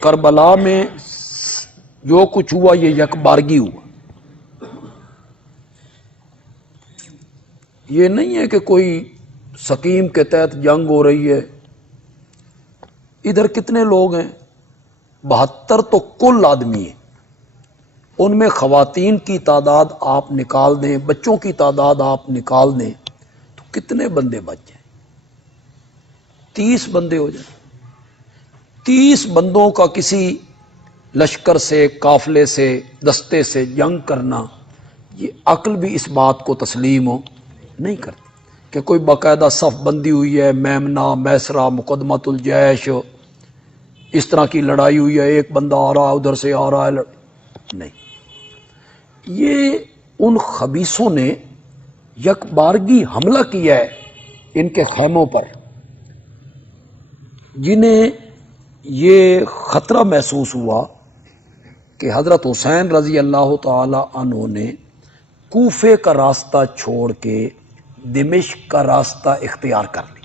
کربلا میں جو کچھ ہوا یہ یک بارگی ہوا. یہ نہیں ہے کہ کوئی سکیم کے تحت جنگ ہو رہی ہے. ادھر کتنے لوگ ہیں؟ 72 تو کل آدمی ہیں. ان میں خواتین کی تعداد آپ نکال دیں، بچوں کی تعداد آپ نکال دیں تو کتنے بندے بچ جائیں؟ 30 بندے ہو جائیں. 30 بندوں کا کسی لشکر سے، قافلے سے، دستے سے جنگ کرنا، یہ عقل بھی اس بات کو تسلیم ہو نہیں کرتی کہ کوئی باقاعدہ صف بندی ہوئی ہے، میمنہ، میسرہ، مقدمۃ الجیش، اس طرح کی لڑائی ہوئی ہے، ایک بندہ آ رہا ہے ادھر سے آ رہا ہے نہیں. یہ ان خبیثوں نے یک بارگی حملہ کیا ہے ان کے خیموں پر، جنہیں یہ خطرہ محسوس ہوا کہ حضرت حسین رضی اللہ تعالی عنہ نے کوفے کا راستہ چھوڑ کے دمشق کا راستہ اختیار کر لی.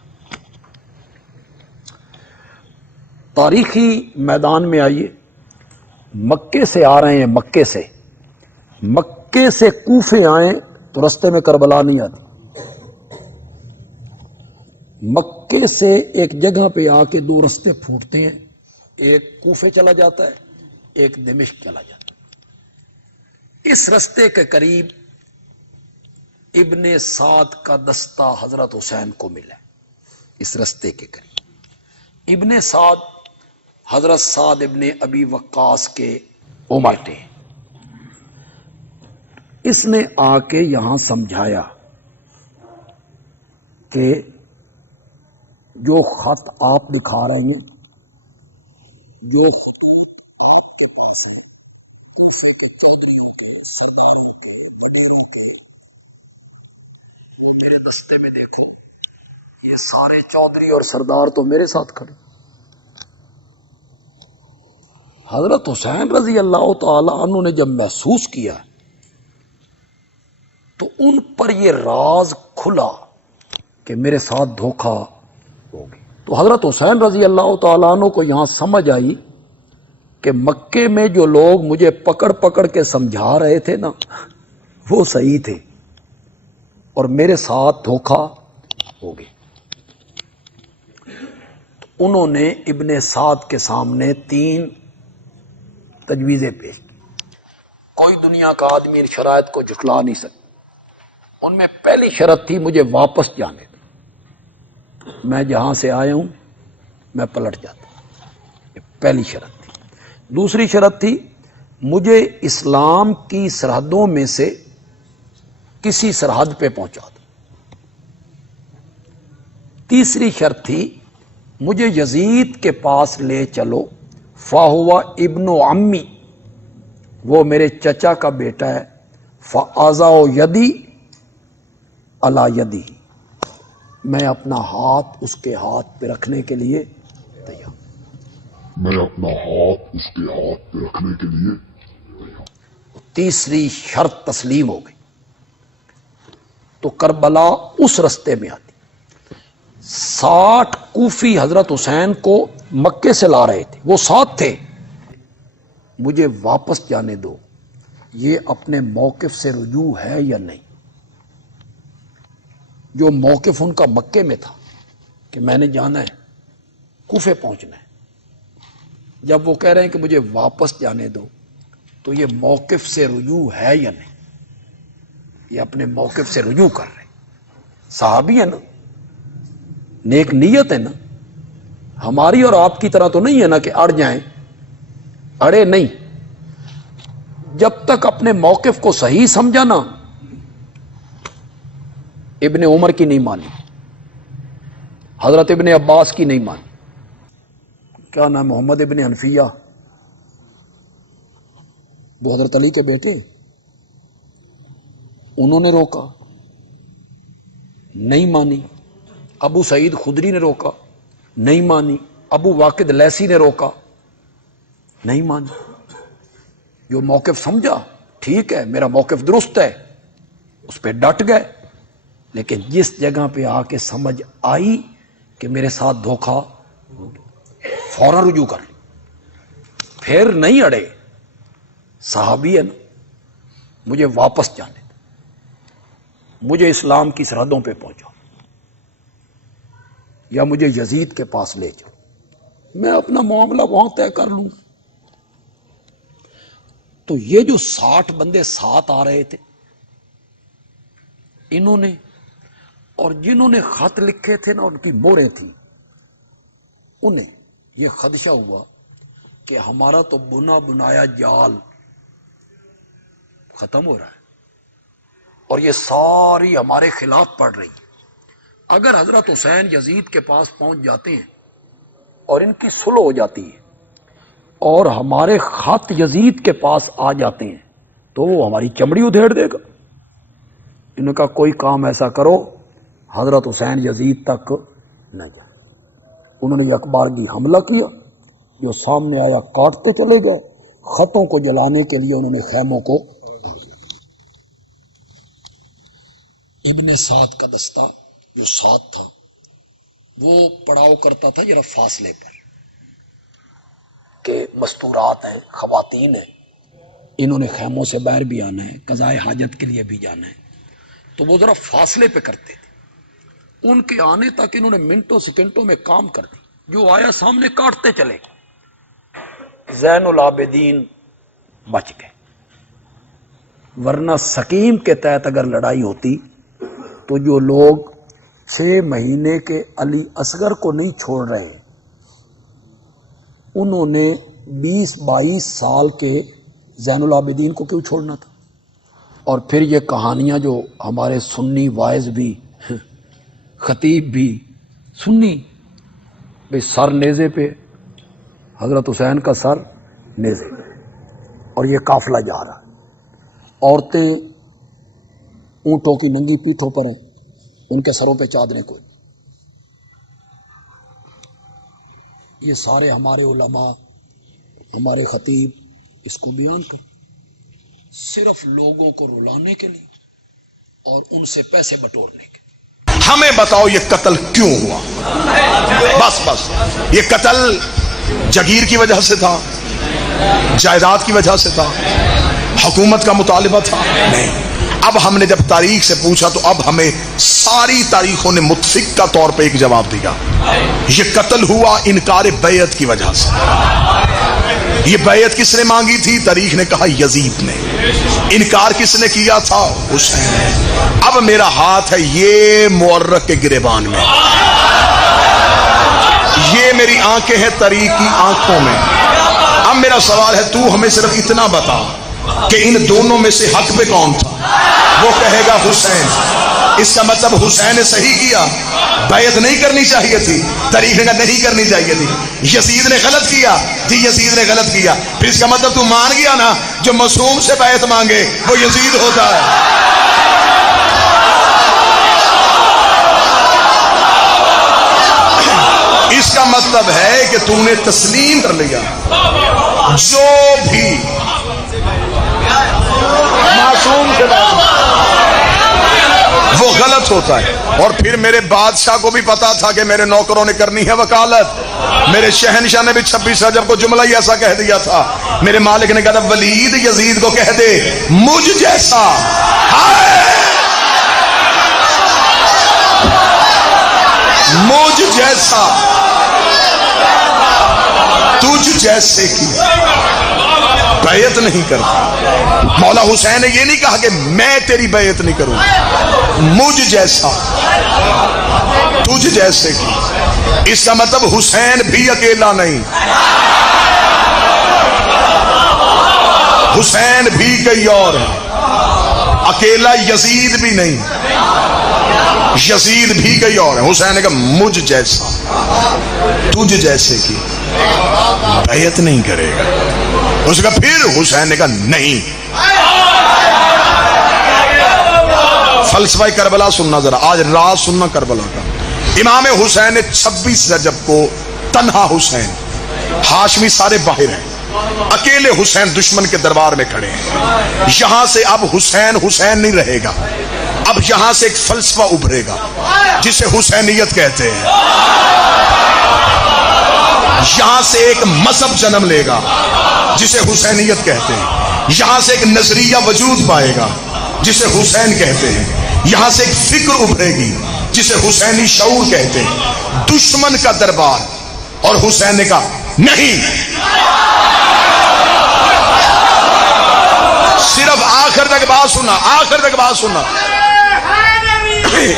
تاریخی میدان میں آئیے، مکے سے آ رہے ہیں، مکے سے کوفے آئیں تو رستے میں کربلا نہیں آتی. مکے سے ایک جگہ پہ آ کے 2 رستے پھوٹتے ہیں، ایک کوفے چلا جاتا ہے، ایک دمشق چلا جاتا ہے. اس رستے کے قریب ابن سعد کا دستہ حضرت حسین کو ملا. اس رستے کے قریب ابن سعد حضرت سعد ابن ابی وقاص کے بیٹے. اس نے آ کے یہاں سمجھایا کہ جو خط آپ دکھا رہے ہیں یہ میرے دستے میں دیکھو، یہ سارے چودھری اور سردار تو میرے ساتھ کھڑے. حضرت حسین رضی اللہ تعالی عنہ نے جب محسوس کیا تو ان پر یہ راز کھلا کہ میرے ساتھ دھوکہ ہوگی. تو حضرت حسین رضی اللہ تعالیٰ عنہ کو یہاں سمجھ آئی کہ مکے میں جو لوگ مجھے پکڑ پکڑ کے سمجھا رہے تھے نا وہ صحیح تھے اور میرے ساتھ دھوکہ ہو گیا. تو انہوں نے ابن سعد کے سامنے 3 تجویزیں پیش کی. کوئی دنیا کا آدمی ان شرائط کو جھٹلا نہیں سکتا. ان میں پہلی شرط تھی مجھے واپس جانے دو، میں جہاں سے آیا ہوں میں پلٹ جاتا ہوں. یہ پہلی شرط تھی. دوسری شرط تھی مجھے اسلام کی سرحدوں میں سے کسی سرحد پہ پہنچا دو. تیسری شرط تھی مجھے یزید کے پاس لے چلو، فاہوا ابن عمی، وہ میرے چچا کا بیٹا ہے، فآذا یدی علی یدی، میں اپنا ہاتھ اس کے ہاتھ پہ رکھنے کے لیے تیار. تیسری شرط تسلیم ہو گئی. تو کربلا اس رستے میں آتی. 60 کوفی حضرت حسین کو مکے سے لا رہے تھے، وہ ساتھ تھے. مجھے واپس جانے دو، یہ اپنے موقف سے رجوع ہے یا نہیں؟ جو موقف ان کا مکے میں تھا کہ میں نے جانا ہے، کوفے پہنچنا ہے، جب وہ کہہ رہے ہیں کہ مجھے واپس جانے دو تو یہ موقف سے رجوع ہے یا نہیں؟ یہ اپنے موقف سے رجوع کر رہے ہیں. صحابی ہے نا، نیک نیت ہے نا، ہماری اور آپ کی طرح تو نہیں ہے نا کہ اڑ جائیں. اڑے نہیں، جب تک اپنے موقف کو صحیح سمجھا نا. ابن عمر کی نہیں مانی، حضرت ابن عباس کی نہیں مانی. کیا نام محمد ابن حنفیہ، وہ حضرت علی کے بیٹے، انہوں نے روکا، نہیں مانی. ابو سعید خدری نے روکا، نہیں مانی. ابو واقد لیثی نے روکا، نہیں مانی. جو موقف سمجھا ٹھیک ہے، میرا موقف درست ہے، اس پہ ڈٹ گئے. لیکن جس جگہ پہ آ کے سمجھ آئی کہ میرے ساتھ دھوکہ، فوراً رجوع کر لی. پھر نہیں اڑے، صحابی ہے نا، مجھے واپس جانے دو، مجھے اسلام کی سرحدوں پہ پہنچاؤ یا مجھے یزید کے پاس لے جاؤ، میں اپنا معاملہ وہاں طے کر لوں۔ تو یہ جو 60 بندے ساتھ آ رہے تھے، انہوں نے اور جنہوں نے خط لکھے تھے نا، ان کی مہریں تھیں، انہیں یہ خدشہ ہوا کہ ہمارا تو بنا بنایا جال ختم ہو رہا ہے اور یہ ساری ہمارے خلاف پڑ رہی ہے۔ اگر حضرت حسین یزید کے پاس پہنچ جاتے ہیں اور ان کی صلح ہو جاتی ہے اور ہمارے خط یزید کے پاس آ جاتے ہیں تو وہ ہماری چمڑی ادھیڑ دے گا۔ انہوں نے کہا کوئی کام ایسا کرو حضرت حسین یزید تک نہ جائے۔ انہوں نے یکبارگی حملہ کیا، جو سامنے آیا کاٹتے چلے گئے، خطوں کو جلانے کے لیے انہوں نے خیموں کو۔ ابن سعد کا دستہ جو ساتھ تھا وہ پڑاؤ کرتا تھا ذرا فاصلے پر، کہ مستورات ہیں، خواتین ہیں، انہوں نے خیموں سے باہر بھی آنا ہے، قضائے حاجت کے لیے بھی جانا ہے، تو وہ ذرا فاصلے پہ کرتے تھے۔ ان کے آنے تک انہوں نے منٹوں سیکنڈوں میں کام کر دی، جو آیا سامنے کاٹتے چلے۔ زین العابدین بچ گئے، ورنہ سکیم کے تحت اگر لڑائی ہوتی تو جو لوگ 6 مہینے کے علی اصغر کو نہیں چھوڑ رہے، انہوں نے 20-22 سال کے زین العابدین کو کیوں چھوڑنا تھا؟ اور پھر یہ کہانیاں جو ہمارے سنی وائز بھی، خطیب بھی سنی، بھئی سر نیزے پہ، حضرت حسین کا سر نیزے پہ، اور یہ قافلہ جا رہا ہے، عورتیں اونٹوں کی ننگی پیٹھوں پر ہیں، ان کے سروں پہ چادریں کوئی۔ یہ سارے ہمارے علماء، ہمارے خطیب اس کو بیان کر، صرف لوگوں کو رلانے کے لیے اور ان سے پیسے بٹورنے کے۔ ہمیں بتاؤ یہ قتل کیوں ہوا؟ بس یہ قتل جگیر کی وجہ سے تھا، جائیداد کی وجہ سے تھا، حکومت کا مطالبہ تھا؟ نہیں۔ اب ہم نے جب تاریخ سے پوچھا تو اب ہمیں ساری تاریخوں نے متفقہ طور پہ ایک جواب دیا، یہ قتل ہوا انکار بیعت کی وجہ سے۔ یہ بیعت کس نے مانگی تھی؟ تاریخ نے کہا یزید نے۔ انکار کس نے کیا تھا؟ حسین نے۔ اب میرا ہاتھ ہے یہ مورخ کے گریبان میں، یہ میری آنکھیں ہیں تاریخ کی آنکھوں میں۔ اب میرا سوال ہے، تو ہمیں صرف اتنا بتا کہ ان دونوں میں سے حق پہ کون تھا؟ وہ کہے گا حسین۔ اس کا مطلب حسین نے صحیح کیا، بیعت نہیں کرنی چاہیے تھی، تاریخ نے نہیں کرنی چاہیے تھی۔ یزید نے غلط کیا، جی یزید نے غلط کیا، پھر اس کا مطلب تو مان گیا نا جو معصوم سے بیعت مانگے وہ یزید ہوتا ہے۔ اس کا مطلب ہے کہ تم نے تسلیم کر لیا جو بھی معصوم سے وہ غلط ہوتا ہے۔ اور پھر میرے بادشاہ کو بھی پتا تھا کہ میرے نوکروں نے کرنی ہے وکالت، میرے شہنشاہ نے بھی 26 رجب کو جملہ ہی ایسا کہہ دیا تھا، میرے مالک نے کہا تھا ولید یزید کو کہہ دے مجھ جیسا مجھ جیسا تجھ جیسے کی بیعت نہیں کرتا۔ مولا حسین نے یہ نہیں کہا کہ میں تیری بیعت نہیں کروں، مجھ جیسا تجھ جیسے کی۔ اس کا مطلب حسین بھی اکیلا نہیں، حسین بھی کئی اور ہیں، اکیلا یزید بھی نہیں، یزید بھی کئی اور ہیں۔ حسین نے کہا مجھ جیسا تجھ جیسے کی بیعت نہیں کرے گا۔ اس کا پھر حسین نے کہا نہیں۔ فلسفہ کربلا سننا ذرا، آج راز سننا کربلا کا۔ امام حسین نے 26 رجب کو تنہا حسین، ہاشمی سارے باہر ہیں، اکیلے حسین دشمن کے دربار میں کھڑے ہیں۔ یہاں سے اب حسین حسین نہیں رہے گا، اب یہاں سے ایک فلسفہ ابھرے گا جسے حسینیت کہتے ہیں، یہاں سے ایک مذہب جنم لے گا جسے حسینیت کہتے ہیں، یہاں سے ایک نظریہ وجود پائے گا جسے حسین کہتے ہیں، یہاں سے ایک فکر ابھرے گی جسے حسینی شعور کہتے ہیں۔ دشمن کا دربار اور حسین نے کہا نہیں، صرف آخر تک بات سننا، آخر تک بات سننا،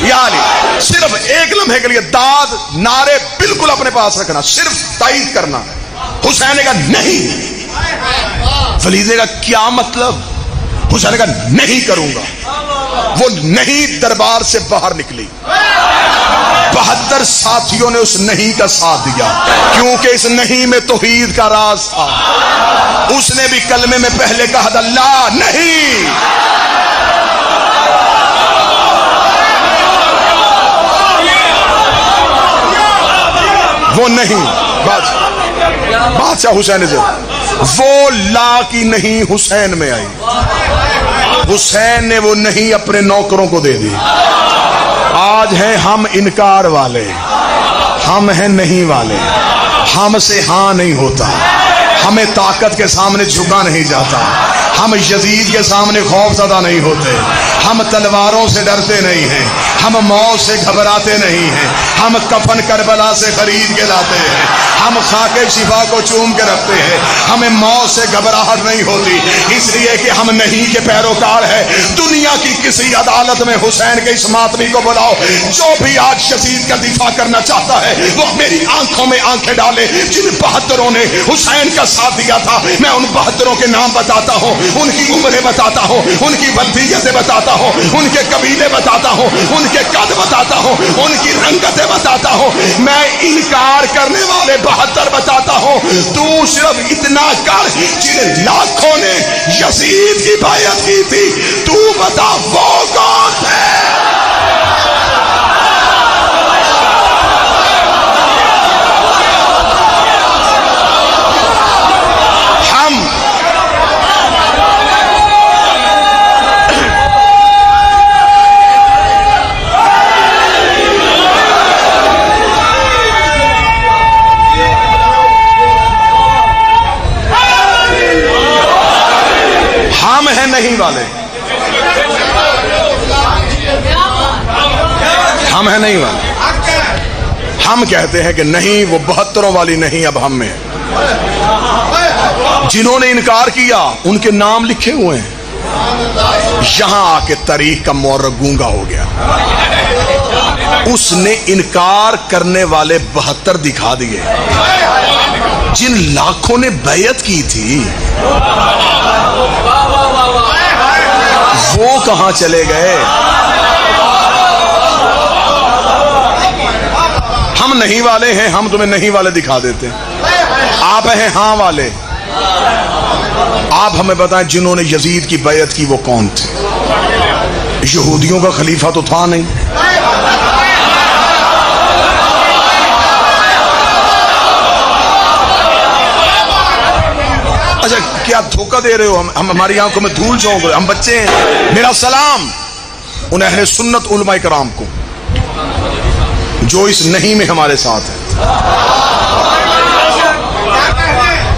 یعنی صرف ایک لمحے کے لیے داد نعرے بالکل اپنے پاس رکھنا، صرف تائید کرنا۔ حسین نے کہا نہیں۔ ولید نے کہا کیا مطلب؟ حسین نے کہا نہیں کروں گا۔ وہ نہیں دربار سے باہر نکلی۔ 72 ساتھیوں نے اس نہیں کا ساتھ دیا، کیونکہ اس نہیں میں توحید کا راز تھا۔ اس نے بھی کلمے میں پہلے کہا اللہ نہیں۔ وہ نہیں بادشاہ حسین سے وہ لا کی نہیں حسین میں آئی۔ حسین نے وہ نہیں اپنے نوکروں کو دے دی۔ آج ہیں ہم انکار والے، ہم ہیں نہیں والے، ہم سے ہاں نہیں ہوتا، ہمیں طاقت کے سامنے جھکا نہیں جاتا، ہم یزید کے سامنے خوف زدہ نہیں ہوتے، ہم تلواروں سے ڈرتے نہیں ہیں، ہم موت سے گھبراتے نہیں ہیں، ہم کفن کربلا سے خرید کے لاتے ہیں، ہم خاک شفا کو چوم کے رکھتے ہیں، ہمیں موت سے گھبراہٹ نہیں ہوتی، اس لیے کہ ہم نہیں کے پیروکار ہیں۔ دنیا کی کسی عدالت میں حسین کے اس ماتمی کو بلاؤ، جو بھی آج یزید کا دفاع کرنا چاہتا ہے وہ میری آنکھوں میں آنکھیں ڈالے۔ جن 72 نے حسین کا ساتھ دیا تھا، میں ان 72 کے نام بتاتا ہوں، ان کی عمریں بتاتا ہوں، ان کی بلدیتیں بتاتا ہوں، ان کے قبیلے بتاتا ہوں، ان کے قد بتاتا ہوں، ان کی رنگتیں بتاتا ہوں، میں انکار کرنے والے 72 بتاتا ہوں۔ تو صرف اتنا کر، جن لاکھوں نے یزید کی بیعت کی تھی، تو بتا وہ کون تھے؟ ہم ہیں نہیں والے، ہم ہیں نہیں والے۔ ہم کہتے ہیں کہ نہیں، وہ 72 والی نہیں اب ہم میں ہے۔ جنہوں نے انکار کیا ان کے نام لکھے ہوئے ہیں۔ یہاں آ کے تاریخ کا مورخ گونگا ہو گیا۔ اس نے انکار کرنے والے 72 دکھا دیے، جن لاکھوں نے بیعت کی تھی وہ کہاں چلے گئے؟ ہم نہیں والے ہیں، ہم تمہیں نہیں والے دکھا دیتے، آپ ہیں ہاں والے۔ آپ ہمیں بتائیں جنہوں نے یزید کی بیعت کی وہ کون تھے؟ یہودیوں کا خلیفہ تو تھا نہیں۔ اچھا کیا دھوکہ دے رہے ہو؟ ہم ہماری آنکھوں میں دھول جھونک رہے، ہم بچے ہیں۔ میرا سلام ان اہل سنت علماء کرام کو جو اس نہیں میں ہمارے ساتھ ہیں۔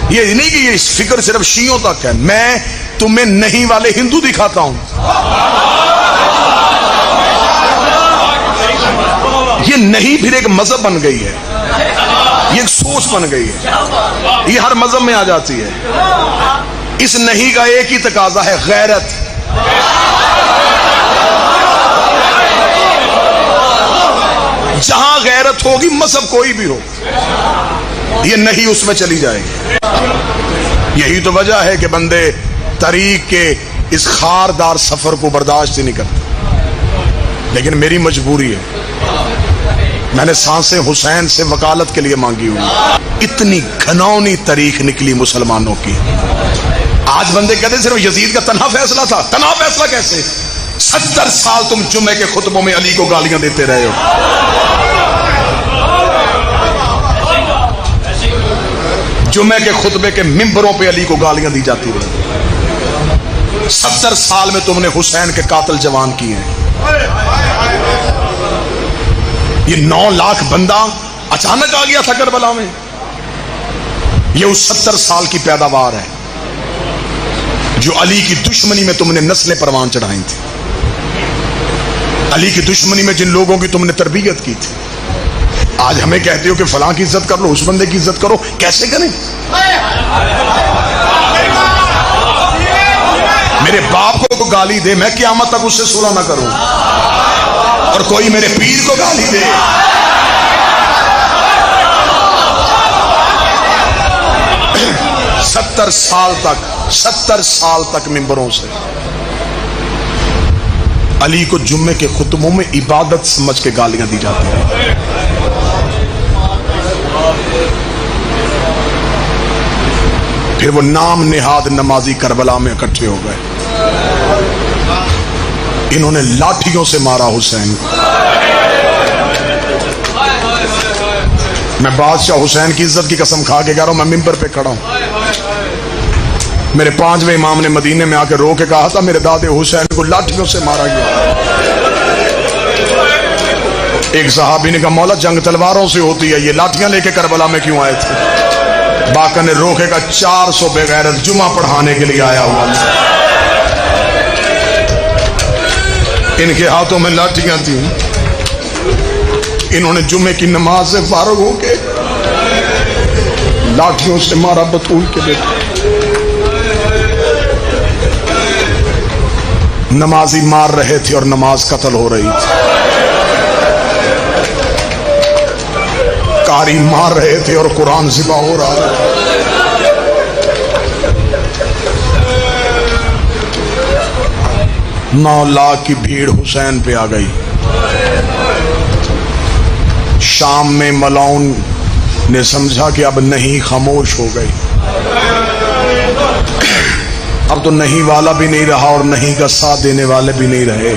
یہ نہیں کہ یہ فکر صرف شیعوں تک ہے، میں تمہیں نہیں والے ہندو دکھاتا ہوں۔ یہ نہیں پھر ایک مذہب بن گئی ہے، یہ ایک سوچ بن گئی ہے، یہ ہر مذہب میں آ جاتی ہے۔ اس نہیں کا ایک ہی تقاضا ہے، غیرت۔ جہاں غیرت ہوگی مذہب کوئی بھی ہو، یہ نہیں اس میں چلی جائے گی۔ یہی تو وجہ ہے کہ بندے طریق کے اس خاردار سفر کو برداشت ہی نہیں کرتے، لیکن میری مجبوری ہے۔ میں نے سانسیں حسین سے وکالت کے لیے مانگی ہوئی۔ اتنی گھناؤنی تاریخ نکلی مسلمانوں کی۔ آج بندے کہتے ہیں صرف یزید کا تنہا فیصلہ تھا۔ تنہا فیصلہ کیسے؟ 70 سال تم جمعے کے خطبوں میں علی کو گالیاں دیتے رہے ہو۔ جمعے کے خطبے کے ممبروں پہ علی کو گالیاں دی جاتی رہی۔ 70 سال میں تم نے حسین کے قاتل جوان کیے ہیں۔ یہ 9 لاکھ بندہ اچانک آ گیا تھا کربلا میں، یہ اس 70 سال کی پیداوار ہے۔ جو علی کی دشمنی میں تم نے نسلیں پروان چڑھائی تھی، علی کی دشمنی میں جن لوگوں کی تم نے تربیت کی تھی، آج ہمیں کہتے ہو کہ فلاں کی عزت کر لو، اس بندے کی عزت کرو. کیسے کریں؟ میرے باپ کو گالی دے، میں قیامت تک اس سے صلح نہ کروں، اور کوئی میرے پیر کو گالی دے. 70 سال تک ممبروں سے علی کو جمعے کے خطبوں میں عبادت سمجھ کے گالیاں دی جاتی ہیں. پھر وہ نام نہاد نمازی کربلا میں اکٹھے ہو گئے. انہوں نے لاٹھیوں سے مارا حسین. میں بادشاہ حسین کی عزت کی قسم کھا کے کہہ رہا ہوں، میں ممبر پہ کھڑا ہوں. میرے 5ویں امام نے مدینے میں آ کے رو کے کہا تھا میرے دادے حسین کو لاٹھیوں سے مارا گیا. ایک صحابی نے کہا مولا جنگ تلواروں سے ہوتی ہے، یہ لاٹھیاں لے کے کربلا میں کیوں آئے تھے؟ باقر نے روکے کا 400 بے غیرت جمعہ پڑھانے کے لیے آیا ہوا تھا. ان کے ہاتھوں میں لاٹھیاں تھیں. انہوں نے جمعے کی نماز سے فارغ ہو کے لاٹھیوں سے مارا بطول کے بیٹے. نمازی مار رہے تھے اور نماز قتل ہو رہی تھی. قاری مار رہے تھے اور قرآن ذبح ہو رہا تھا. نو لاکھ کی بھیڑ حسین پہ آ گئی. شام میں ملاؤن نے سمجھا کہ اب نہیں، خاموش ہو گئی. اب تو نہیں والا بھی نہیں رہا اور نہیں کا ساتھ دینے والے بھی نہیں رہے.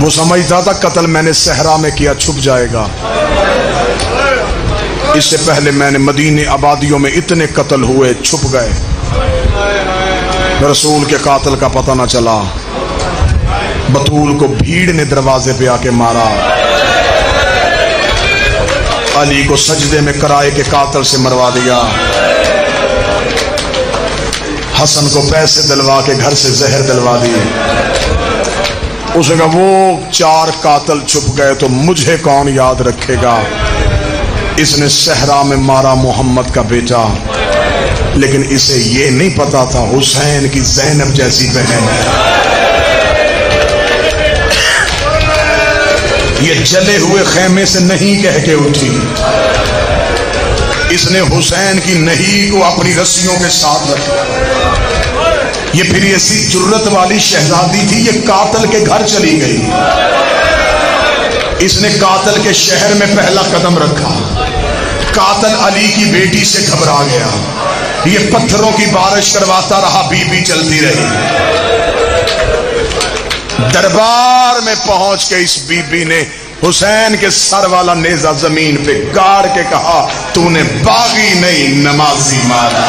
وہ سمجھتا تھا قتل میں نے صحرا میں کیا، چھپ جائے گا. اس سے پہلے میں نے مدینے آبادیوں میں اتنے قتل ہوئے، چھپ گئے. رسول کے قاتل کا پتہ نہ چلا. بطول کو بھیڑ نے دروازے پہ آ کے مارا. علی کو سجدے میں کرائے کے قاتل سے مروا دیا. حسن کو پیسے دلوا کے گھر سے زہر دلوا دیے. اس نے کہا وہ 4 قاتل چھپ گئے تو مجھے کون یاد رکھے گا؟ اس نے صحرا میں مارا محمد کا بیٹا، لیکن اسے یہ نہیں پتا تھا حسین کی زینب جیسی بہن ہے. یہ جلے ہوئے خیمے سے نہیں کہہ کے اٹھی. اس نے حسین کی نہیں کو اپنی رسیوں کے ساتھ رکھا. یہ پھر ایسی جرت والی شہزادی تھی، یہ قاتل کے گھر چلی گئی. اس نے قاتل کے شہر میں پہلا قدم رکھا. قاتل علی کی بیٹی سے گھبرا گیا. یہ پتھروں کی بارش کرواتا رہا، بی بی چلتی رہی. دربار میں پہنچ کے اس بی بی نے حسین کے سر والا نیزہ زمین پہ گاڑ کے کہا تو نے باغی نہیں نمازی مارا.